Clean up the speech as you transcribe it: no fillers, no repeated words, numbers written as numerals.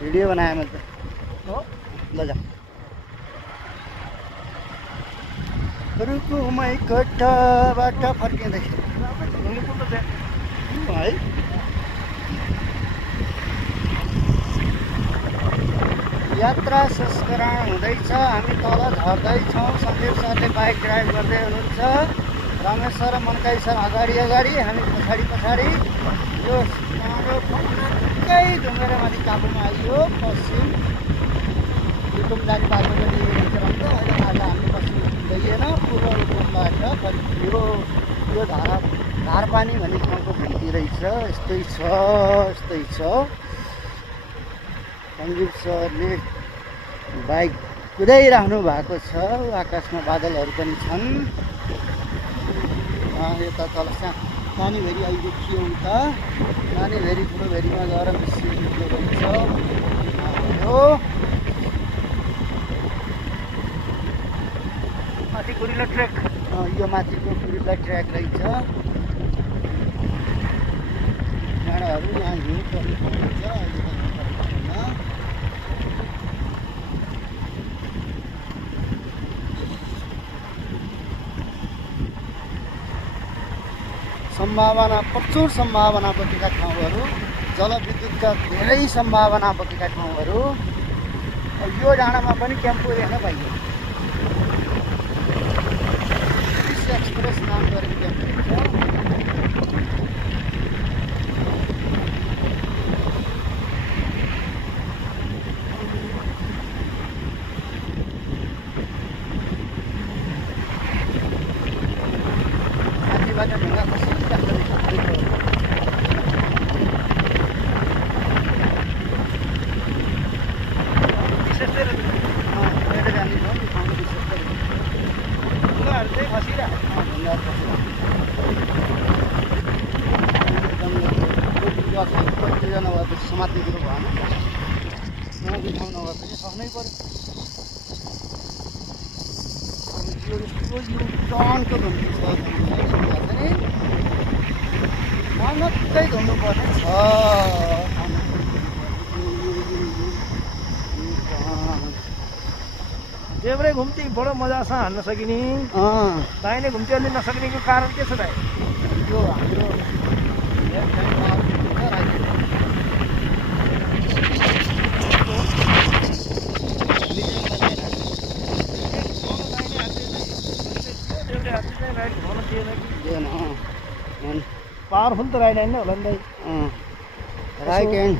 Video बनाएँ मैले त हो ल जा रुकुमै कट्टाबाट फर्किँदाखेरि घुम्ने पुल त त्यहाँ है यात्रा संस्करण हुँदैछ। हामी तल झर्दैछौँ। सन्दीप सरले बाइक ड्राइभ गर्दै हुनुहुन्छ। रमेश सर र मनकाई सर अगाडि अगाडि, हामी पछाडि पछाडि। यो हाम्रो पक्कै ढुङ्गेर माथि काबुमा आइयो। पश्चिम रुकुम जाने बाटो पनि रहन्छ। अहिले आज हामी पश्चिम गइएन, पूर्व रुकुमबाट फर्कियो। यो धारपानी भन्ने ठाउँको घुम्ती रहेछ। यस्तै छ यस्तै छ। सन्दीप सरले बाइक कुदाइरहनु भएको छ। आकाशमा बादलहरू पनि छन्। यता तल नानी भेरी आइदेखियो उता नानी भेरी ठुलो भेरीमा गएर मिसिएको रहेछ। माथि गुरिल्ला ट्रेक यो माथिको गुरिल्ला ट्र्याक रहेछ। डाँडाहरू यहाँ हिउँ पर्ने ठाउँ हुन्छ। अहिले सम्भावना प्रचुर सम्भावना बोकेका ठाउँहरू, जलविद्युतका धेरै सम्भावना बोकेका ठाउँहरू। यो डाँडामा पनि टेम्पो हेर्न पाइयो। एक्सप्रेस नाम गरेको टेम्पो छ। माथिबाट ढुङ्गा खसिरहेको विशेष गरी एउटा जाने ठाउँ यो ठाउँको विशेष गरी ढुङ्गाहरू चाहिँ खसिरहेको ढुङ्गाहरू खसिरहेको कतिजना नभएपछि समात्ने कुरो भएन। नदी ठाउँ नभएपछि सक्नै पर्यो। यो टनको घुम्ती छ। नक्कै घुम्नुपर्ने छ। देब्रे घुम्ती बडो मजासँग हान्न सकिने, दाहिने घुम्ती अलि नसक्नेको कारण के छ दाइ? यो हाम्रो लेफ्ट ह्यान्ड पावर हुन्छ, राइट ह्यान्ड देब्रे हातले चाहिँ राइट घुमाउन दिएन कि? दिएन। पावरफुल त राइट ह्यान्ड नै होला नि दाइ। Right hand